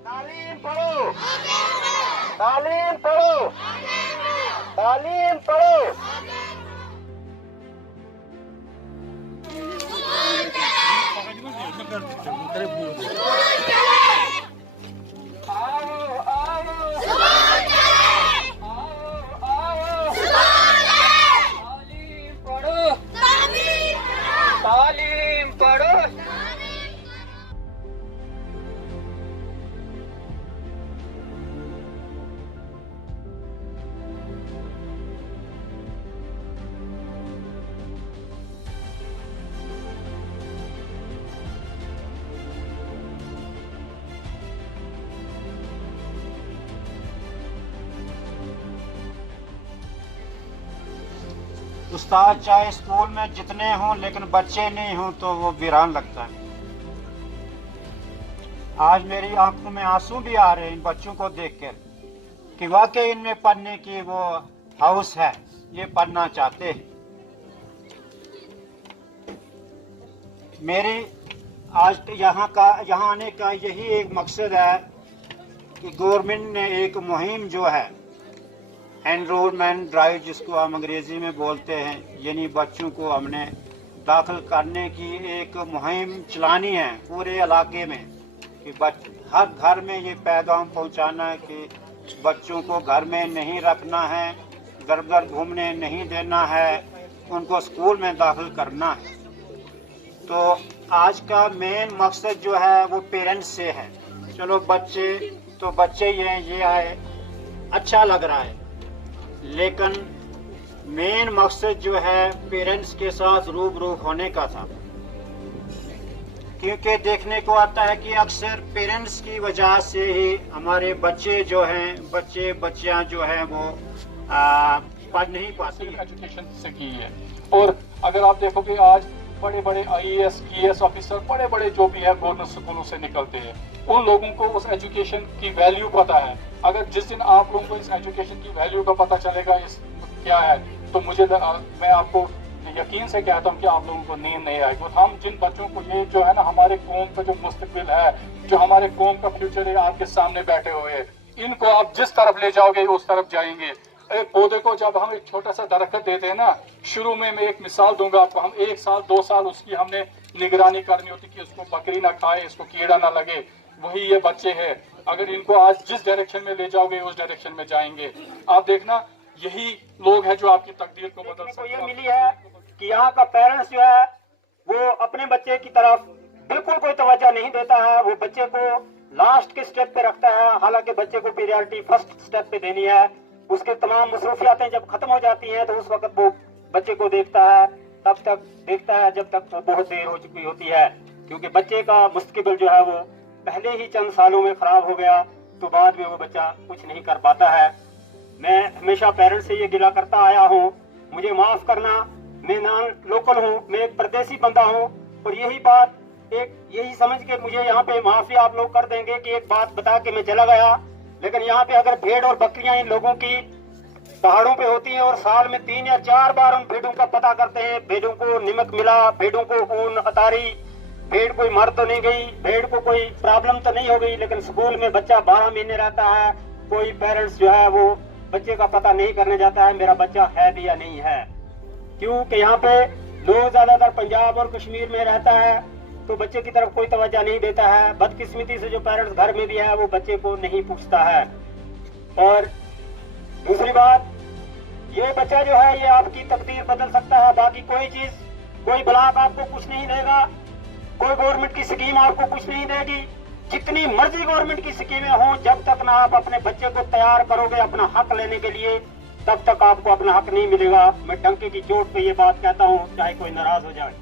तालीम पढ़ो, तालीम पढ़ो, तालीम पढ़ो। तालीम पढ़ो। उस्ताद चाहे स्कूल में जितने हों लेकिन बच्चे नहीं हों तो वो वीरान लगता है। आज मेरी आंखों में आंसू भी आ रहे हैं इन बच्चों को देखकर कि वाकई इनमें पढ़ने की वो हाउस है, ये पढ़ना चाहते हैं। मेरी आज यहाँ आने का यही एक मकसद है कि गवर्नमेंट ने एक मुहिम जो है एनरोलमेंट ड्राइव जिसको हम अंग्रेजी में बोलते हैं, यानी बच्चों को हमने दाखिल करने की एक मुहिम चलानी है पूरे इलाके में कि हर घर में ये पैगाम पहुंचाना है कि बच्चों को घर में नहीं रखना है, दर दर घूमने नहीं देना है, उनको स्कूल में दाखिल करना है। तो आज का मेन मकसद जो है वो पेरेंट्स से है। चलो बच्चे ही हैं, ये आए, अच्छा लग रहा है, लेकिन मेन मकसद जो है पेरेंट्स के साथ रूबरू होने का था। क्योंकि देखने को आता है कि अक्सर पेरेंट्स की वजह से ही हमारे बच्चे जो हैं, बच्चियां जो हैं वो पढ़ नहीं पाती। एजुकेशन से की है। और अगर आप देखोगे आज बड़े बड़े IAS, ES ऑफिसर, बड़े बड़े जो भी है गवर्नमेंट स्कूलों से निकलते हैं, उन लोगों को उस एजुकेशन की वैल्यू पता है। अगर जिस दिन आप लोगों को इस एजुकेशन की वैल्यू का पता चलेगा इस क्या है, तो मैं आपको यकीन से कहता हूँ कि आप लोगों को नींद नहीं आएगी। तो हम जिन बच्चों को, ये जो है ना हमारे कौम का जो मुस्तकबिल है, जो हमारे कौम का फ्यूचर है, आपके सामने बैठे हुए हैं, इनको आप जिस तरफ ले जाओगे उस तरफ जाएंगे। एक पौधे को जब हम एक छोटा सा दरख्त देते हैं ना, शुरू में मैं एक मिसाल दूंगा आपको, हम 1 साल 2 साल उसकी हमने निगरानी करनी होती कि उसको बकरी ना खाए, इसको कीड़ा ना लगे। वही ये बच्चे हैं, अगर इनको आज जिस डायरेक्शन में ले जाओगे उस डायरेक्शन में जाएंगे। आप देखना यही लोग हैं जो आपकी तकदीर को बदल सकते हैं। ये मिली है कि यहाँ का पेरेंट्स जो है वो अपने बच्चे की तरफ बिल्कुल कोई तवज्जो नहीं देता है, वो बच्चे को लास्ट के स्टेप पे रखता है। हालांकि बच्चे को प्रायोरिटी फर्स्ट स्टेप पे देनी है। उसके तमाम मसरूफियातें जब खत्म हो जाती हैं तो उस वक्त वो बच्चे को देखता है, तब तक देखता है जब तक वो बहुत देर हो चुकी होती है। क्योंकि बच्चे का मुस्तकबिल जो है वो पहले ही चंद सालों में खराब हो गया तो बाद में वो बच्चा कुछ नहीं कर पाता है। मैं हमेशा पेरेंट्स से ये गिला करता आया हूँ, मुझे माफ करना, मैं नॉन लोकल हूँ, मैं एक परदेसी बंदा हूँ, और यही समझ के मुझे यहाँ पे माफी आप लोग कर देंगे कि एक बात बता के मैं चला गया। लेकिन यहाँ पे अगर भेड़ और बकरियां इन लोगों की पहाड़ों पे होती हैं और साल में 3 या 4 बार उन भेड़ों का पता करते हैं, भेड़ों को निमक मिला, भेड़ों को ऊन अतारी, भेड़ कोई मर तो नहीं गई, भेड़ को कोई प्रॉब्लम तो नहीं हो गई, लेकिन स्कूल में बच्चा 12 महीने रहता है, कोई पेरेंट्स जो है वो बच्चे का पता नहीं करने जाता है मेरा बच्चा है भी या नहीं है। क्योंकि यहाँ पे लोग ज्यादातर पंजाब और कश्मीर में रहता है तो बच्चे की तरफ कोई तवज्जो नहीं देता है। बदकिस्मती से जो पेरेंट्स घर में भी है वो बच्चे को नहीं पूछता है। और दूसरी बात, ये बच्चा जो है ये आपकी तकदीर बदल सकता है। बाकी कोई चीज, कोई ब्लॉक आपको कुछ नहीं देगा, कोई गवर्नमेंट की स्कीम आपको कुछ नहीं देगी। जितनी मर्जी गवर्नमेंट की स्कीमें हों, जब तक ना आप अपने बच्चे को तैयार करोगे अपना हक लेने के लिए, तब तक आपको अपना हक नहीं मिलेगा। मैं डंके की चोट पे ये बात कहता हूँ, चाहे कोई नाराज हो जाए।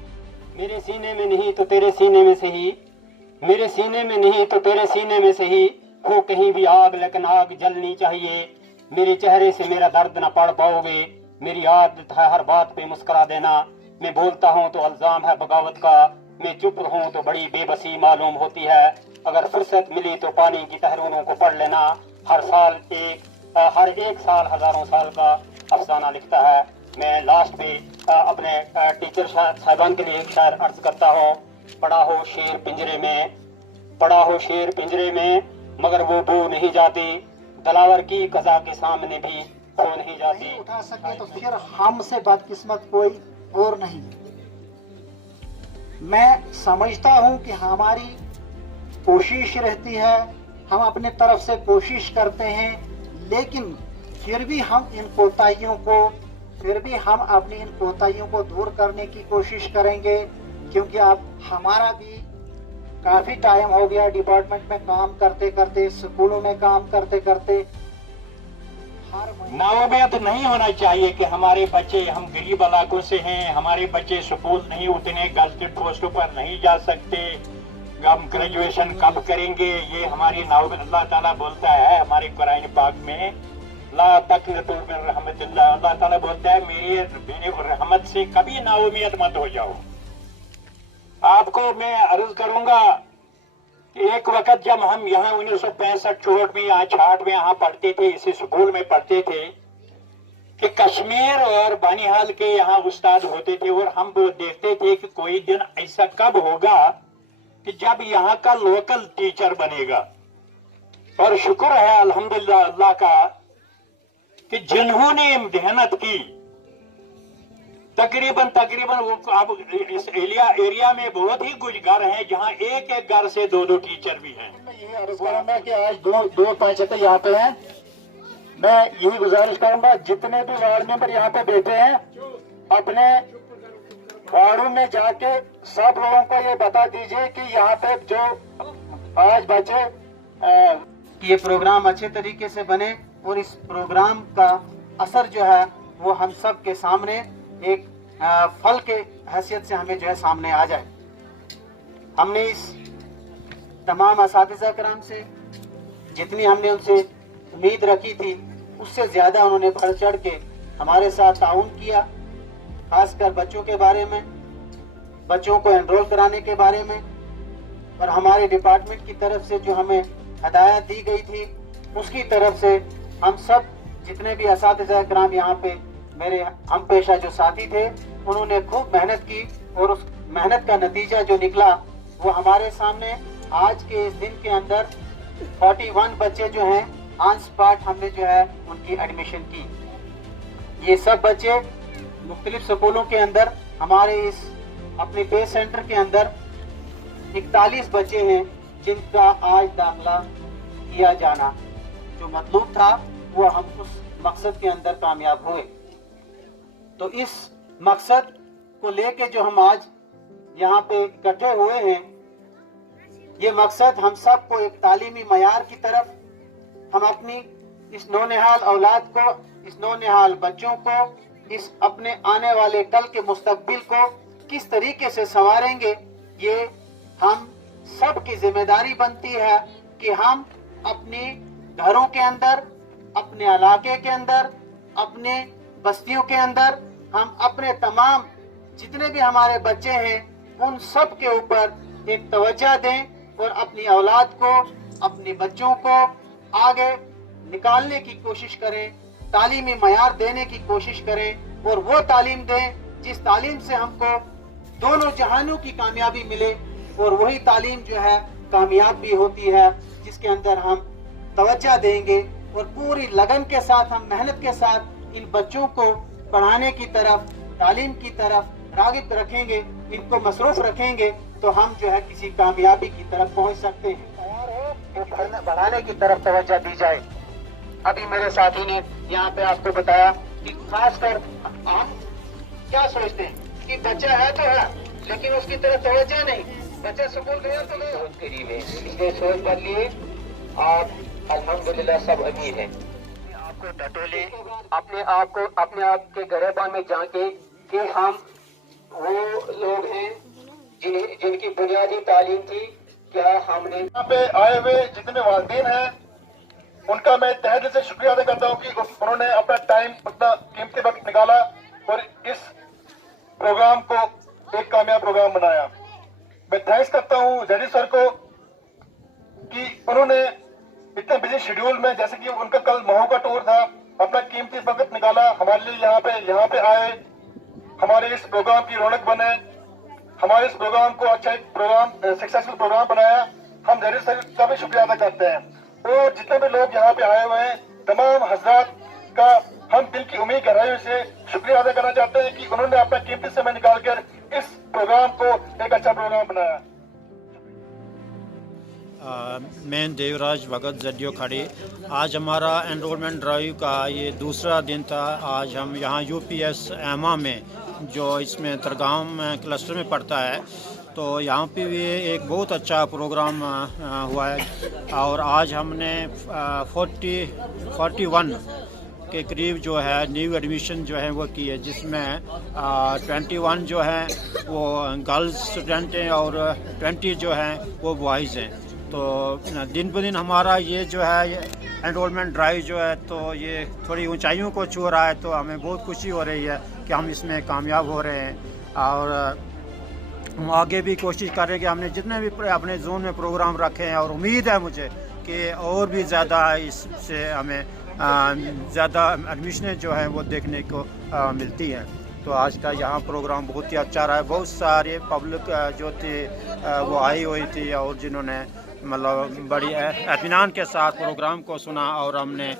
मेरे सीने में नहीं तो तेरे सीने में से ही, मेरे सीने में नहीं तो तेरे सीने में से ही हो कहीं भी आग, लेकिन आग जलनी चाहिए। मेरे चेहरे से मेरा दर्द न पढ़ पाओगे, मेरी आदत है हर बात पे मुस्कुरा देना। मैं बोलता हूँ तो इल्जाम है बगावत का, मैं चुप हूँ तो बड़ी बेबसी मालूम होती है। अगर फुर्सत मिली तो पानी की तहरीरों को पढ़ लेना। हर एक साल हजारों साल का अफसाना लिखता है। मैं लास्ट पे अपने टीचर साहबान के लिए एक शायर अर्ज करता हूँ। पड़ा हो शेर पिंजरे में, पड़ा हो शेर पिंजरे में, मगर वो बो नहीं जाती, दलावर की कजा के सामने भी खो नहीं जाती। नहीं उठा सके तो फिर हमसे बदकिस्मत कोई और नहीं। मैं समझता हूं कि हमारी कोशिश रहती है, हम अपने तरफ से कोशिश करते हैं, लेकिन फिर भी हम इन कोताहियों को दूर करने की कोशिश करेंगे। क्योंकि अब हमारा भी काफी टाइम हो गया डिपार्टमेंट में काम करते करते, स्कूलों में काम करते करते। नाउमियत नहीं होना चाहिए कि हमारे बच्चे, हम गरीब इलाकों से हैं, हमारे बच्चे स्कूल नहीं, उतने गजटेड पोस्टों पर नहीं जा सकते, हम ग्रेजुएशन कब करेंगे, ये हमारी नाउमियत। अल्लाह ताला बोलता है हमारे कुरान पाक में, ला तकनतु मिन रहमतिल्लाह, अल्लाह ताला बोलता है मेरे रहमत से कभी नाउमियत मत हो जाओ। आपको मैं अर्ज करूंगा, एक वक्त जब हम यहाँ 1965-64 में या 66 में यहाँ पढ़ते थे, इसी स्कूल में पढ़ते थे, कि कश्मीर और बनिहाल के यहाँ उस्ताद होते थे, और हम वो देखते थे कि कोई दिन ऐसा कब होगा कि जब यहाँ का लोकल टीचर बनेगा। और शुक्र है अल्हम्दुलिल्लाह अल्लाह का कि जिन्होंने मेहनत की, तकरीबन वो अब इस एरिया में बहुत ही कुछ घर हैं जहां एक एक घर से 2-2 टीचर भी हैं। मैं यही अर्ज करूंगा कि आज दो पंचायतें यहाँ पे हैं। मैं यही गुजारिश करूंगा जितने भी वार्ड मेंबर यहाँ पे बैठे हैं, अपने वार्डों में जाके सब लोगों को ये बता दीजिए कि यहाँ पे जो आज बच्चे ये प्रोग्राम अच्छे तरीके से बने, और इस प्रोग्राम का असर जो है वो हम सब के सामने एक फल के हैसियत से हमें जो है सामने आ जाए। हमने इस तमाम असातिज़ा कराम से जितनी हमने उनसे उम्मीद रखी थी, उससे ज़्यादा उन्होंने बढ़ चढ़ के हमारे साथ ताउन किया। खासकर बच्चों के बारे में, बच्चों को एनरोल कराने के बारे में, और हमारे डिपार्टमेंट की तरफ से जो हमें हदायत दी गई थी उसकी तरफ से हम सब जितने भी असातिज़ा कराम यहाँ पे मेरे हम पेशा जो साथी थे, उन्होंने खूब मेहनत की, और उस मेहनत का नतीजा जो निकला वो हमारे सामने। आज के इस दिन के अंदर 41 बच्चे जो हैं ऑन स्पॉट हमने जो है उनकी एडमिशन की। ये सब बच्चे मुख्तलिफ स्कूलों के अंदर, हमारे इस अपने पे सेंटर के अंदर 41 बच्चे हैं जिनका आज दाखिला किया जाना जो मतलूब था, वो हम उस मकसद के अंदर कामयाब हुए। तो इस मकसद को लेके जो हम आज यहाँ पे इकट्ठे हुए हैं, ये मकसद हम सबको एक तालीमी मयार की तरफ, हम अपनी इस नौनिहाल औलाद को, इस नौनिहाल बच्चों को, इस अपने आने वाले कल के मुस्तकबिल को किस तरीके से संवारेंगे, ये हम सब की जिम्मेदारी बनती है कि हम अपने घरों के अंदर, अपने इलाके के अंदर, अपने बस्तियों के अंदर, हम अपने तमाम जितने भी हमारे बच्चे हैं उन सब के ऊपर एक तवज्जो दें, और अपनी औलाद को, अपने बच्चों को आगे निकालने की कोशिश करें, तालीमी मयार देने की कोशिश करें, और वो तालीम दें जिस तालीम से हमको दोनों जहानों की कामयाबी मिले। और वही तालीम जो है कामयाब भी होती है जिसके अंदर हम तवज्जो देंगे और पूरी लगन के साथ, हम मेहनत के साथ इन बच्चों को पढ़ाने की तरफ, तालीम की तरफ रागिब रखेंगे, इनको मसरूफ रखेंगे, तो हम जो है किसी कामयाबी की तरफ पहुंच सकते हैं। तैयार हो तो बढ़ाने की तरफ तवज्जो दी जाए। अभी मेरे साथी ने यहाँ पे आपको बताया कि खासकर आप क्या सोचते हैं कि बच्चा है तो है, लेकिन उसकी तरफ तवज्जो नहीं, बच्चा स्कूल गया तो गया। बहुत करीब है, इसलिए सोच बदलिए। आप अल्हम्दुलिल्लाह सब अमीर हैं। आपको टटोले, अपने आप के गिरबान में जाके कि हम वो लोग हैं जिनकी बुनियादी तालीम थी। क्या हमने यहाँ पे आए हुए जितने वालिदैन हैं उनका मैं तहे दिल से शुक्रिया अदा करता हूँ कि उन्होंने अपना टाइम, अपना कीमती वक्त निकाला और इस प्रोग्राम को एक कामयाब प्रोग्राम बनाया। मैं थैंक्स करता हूँ जेडी सर को कि उन्होंने इतने बिजी शेड्यूल में, जैसे कि उनका कल महू का टूर था, अपना कीमती वक्त निकाला हमारे लिए, यहाँ पे आए, हमारे इस प्रोग्राम की रौनक बने, हमारे इस प्रोग्राम को अच्छा एक प्रोग्राम, सक्सेसफुल प्रोग्राम बनाया। हम जेडी सर का भी शुक्रिया अदा करते हैं और जितने भी लोग यहाँ पे आए हुए हैं तमाम हजरात का हम दिल की उम्मीद गहराइयों से शुक्रिया अदा करना चाहते हैं कि उन्होंने अपना कीमती समय निकाल कर इस प्रोग्राम को एक अच्छा प्रोग्राम बनाया। मैं देवराज भगत जडियो खड़ी। आज हमारा एनरोलमेंट ड्राइव का ये दूसरा दिन था। आज हम यहाँ यूपीएस एमा में, जो इसमें तरगाम क्लस्टर में पड़ता है, तो यहाँ पे भी एक बहुत अच्छा प्रोग्राम हुआ है और आज हमने 41 के करीब जो है न्यू एडमिशन जो है वो की है, जिसमें 21 जो है वो गर्ल्स स्टूडेंट हैं और 20 जो हैं वो बॉयज़ हैं। तो दिन ब दिन हमारा ये जो है एनरोलमेंट ड्राइव जो है तो ये थोड़ी ऊंचाइयों को छू रहा है, तो हमें बहुत खुशी हो रही है कि हम इसमें कामयाब हो रहे हैं और हम आगे भी कोशिश कर रहे हैं कि हमने जितने भी अपने जोन में प्रोग्राम रखे हैं और उम्मीद है मुझे कि और भी ज़्यादा इससे हमें ज़्यादा एडमिशनें जो हैं वो देखने को मिलती हैं। तो आज का यहाँ प्रोग्राम बहुत ही अच्छा रहा है। बहुत सारे पब्लिक जो थी वो आई हुई थी और जिन्होंने मतलब बड़ी इत्मीनान के साथ प्रोग्राम को सुना और हमने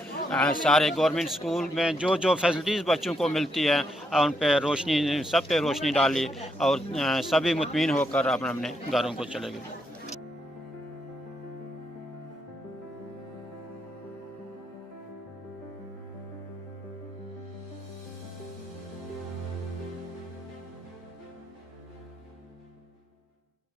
सारे गवर्नमेंट स्कूल में जो जो फैसिलिटीज़ बच्चों को मिलती है उन पे रोशनी, सब पे रोशनी डाली और सभी मुतमिन होकर हमने घरों को चले गए।